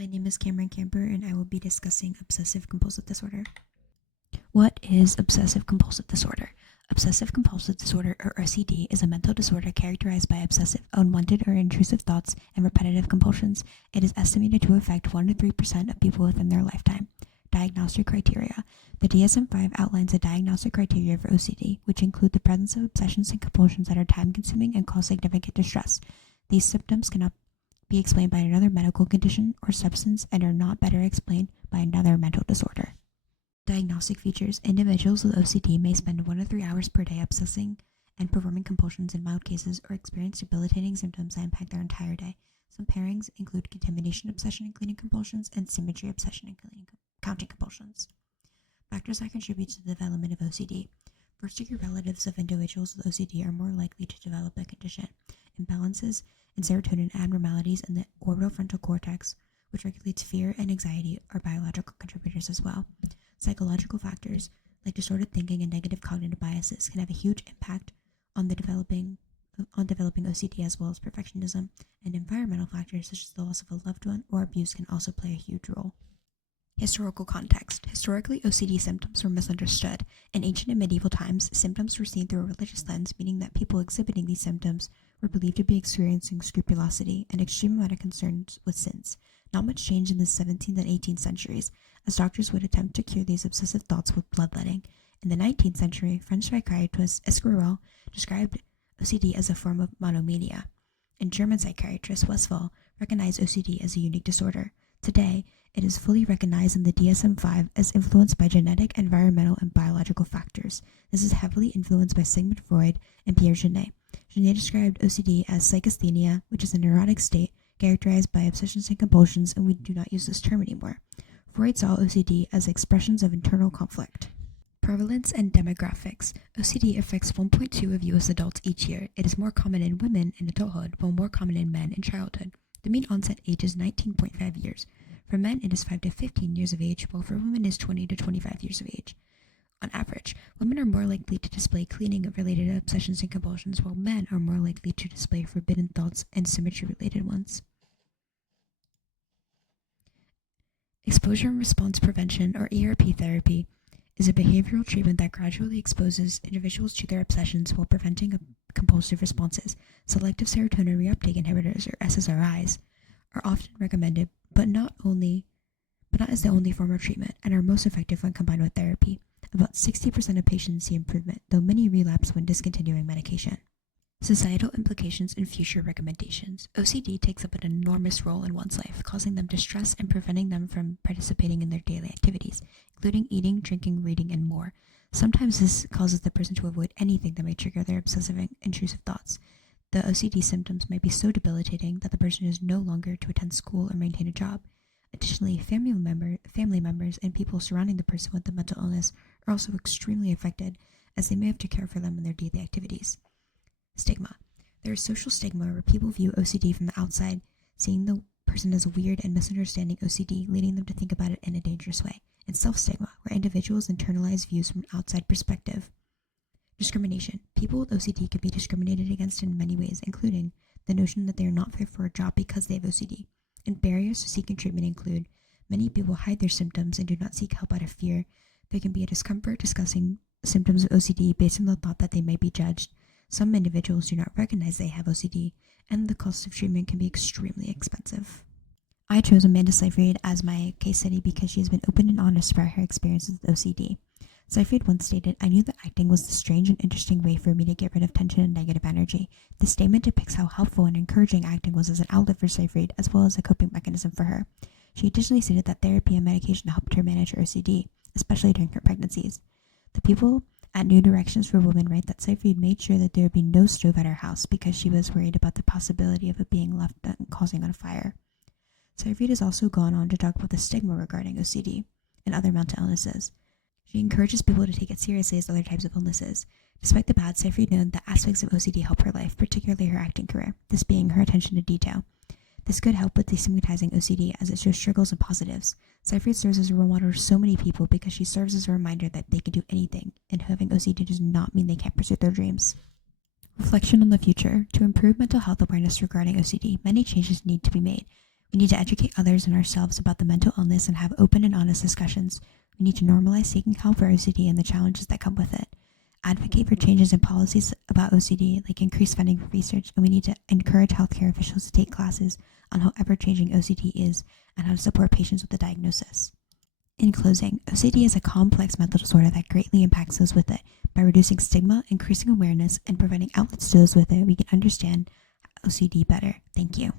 My name is Cameron Camper, and I will be discussing obsessive compulsive disorder. What is obsessive compulsive disorder? Obsessive compulsive disorder, or OCD, is a mental disorder characterized by obsessive, unwanted, or intrusive thoughts and repetitive compulsions. It is estimated to affect 1 to 3% of people within their lifetime. Diagnostic criteria. The DSM-5 outlines a diagnostic criteria for OCD, which include the presence of obsessions and compulsions that are time-consuming and cause significant distress. These symptoms cannot be explained by another medical condition or substance and are not better explained by another mental disorder. Diagnostic features. Individuals with OCD may spend 1 to 3 hours per day obsessing and performing compulsions in mild cases or experience debilitating symptoms that impact their entire day. Some pairings include contamination obsession including compulsions and symmetry obsession including counting compulsions. Factors that contribute to the development of OCD. First-degree relatives of individuals with OCD are more likely to develop the condition. Imbalances and serotonin abnormalities in the orbitofrontal cortex, which regulates fear and anxiety, are biological contributors as well. Psychological factors, like distorted thinking and negative cognitive biases, can have a huge impact on developing OCD, as well as perfectionism, and environmental factors such as the loss of a loved one or abuse can also play a huge role. Historical context. Historically, OCD symptoms were misunderstood. In ancient and medieval times, symptoms were seen through a religious lens, meaning that people exhibiting these symptoms were believed to be experiencing scrupulosity and extreme amount of concerns with sins. Not much changed in the 17th and 18th centuries, as doctors would attempt to cure these obsessive thoughts with bloodletting. In the 19th century, French psychiatrist Esquirel described OCD as a form of monomania, and German psychiatrist Westphal recognized OCD as a unique disorder. Today, it is fully recognized in the DSM-5 as influenced by genetic, environmental, and biological factors. This is heavily influenced by Sigmund Freud and Pierre Janet. Janet described OCD as psychasthenia, which is a neurotic state characterized by obsessions and compulsions, and we do not use this term anymore. Freud saw OCD as expressions of internal conflict. Prevalence and demographics. OCD affects 1.2 of U.S. adults each year. It is more common in women in adulthood, while more common in men in childhood. The mean onset age is 19.5 years. For men, it is 5 to 15 years of age, while for women it is 20 to 25 years of age. On average, women are more likely to display cleaning-related obsessions and compulsions, while men are more likely to display forbidden thoughts and symmetry-related ones. Exposure and response prevention, or ERP therapy, is a behavioral treatment that gradually exposes individuals to their obsessions while preventing compulsive responses. Selective serotonin reuptake inhibitors, or SSRIs, are often recommended, but not as the only form of treatment, and are most effective when combined with therapy. About 60% of patients see improvement, though many relapse when discontinuing medication. Societal implications and future recommendations. OCD takes up an enormous role in one's life, causing them distress and preventing them from participating in their daily activities, including eating, drinking, reading, and more. Sometimes this causes the person to avoid anything that may trigger their obsessive and intrusive thoughts. The OCD symptoms may be so debilitating that the person is no longer to attend school or maintain a job. Additionally, family members and people surrounding the person with the mental illness are also extremely affected, as they may have to care for them in their daily activities. Stigma. There is social stigma where people view OCD from the outside, seeing the person as weird and misunderstanding OCD, leading them to think about it in a dangerous way. And self-stigma, where individuals internalize views from an outside perspective. Discrimination. People with OCD can be discriminated against in many ways, including the notion that they are not fit for a job because they have OCD. And barriers to seeking treatment include many people hide their symptoms and do not seek help out of fear. There can be a discomfort discussing symptoms of OCD based on the thought that they may be judged. Some individuals do not recognize they have OCD, and the cost of treatment can be extremely expensive. I chose Amanda Seyfried as my case study because she has been open and honest about her experiences with OCD. Seyfried once stated, "I knew that acting was the strange and interesting way for me to get rid of tension and negative energy." This statement depicts how helpful and encouraging acting was as an outlet for Seyfried, as well as a coping mechanism for her. She additionally stated that therapy and medication helped her manage her OCD, especially during her pregnancies. The people at New Directions for Women write that Seyfried made sure that there would be no stove at her house because she was worried about the possibility of it being left and causing on fire. Seyfried has also gone on to talk about the stigma regarding OCD and other mental illnesses. She encourages people to take it seriously as other types of illnesses. Despite the bad, Seyfried known that aspects of OCD help her life, particularly her acting career, this being her attention to detail. This could help with destigmatizing OCD as it shows struggles and positives. Seyfried serves as a role model for so many people because she serves as a reminder that they can do anything, and having OCD does not mean they can't pursue their dreams. Reflection on the future. To improve mental health awareness regarding OCD, many changes need to be made. We need to educate others and ourselves about the mental illness and have open and honest discussions. We need to normalize seeking help for OCD and the challenges that come with it. Advocate for changes in policies about OCD, like increased funding for research, and we need to encourage healthcare officials to take classes on how ever-changing OCD is and how to support patients with the diagnosis. In closing, OCD is a complex mental disorder that greatly impacts those with it. By reducing stigma, increasing awareness, and providing outlets to those with it, we can understand OCD better. Thank you.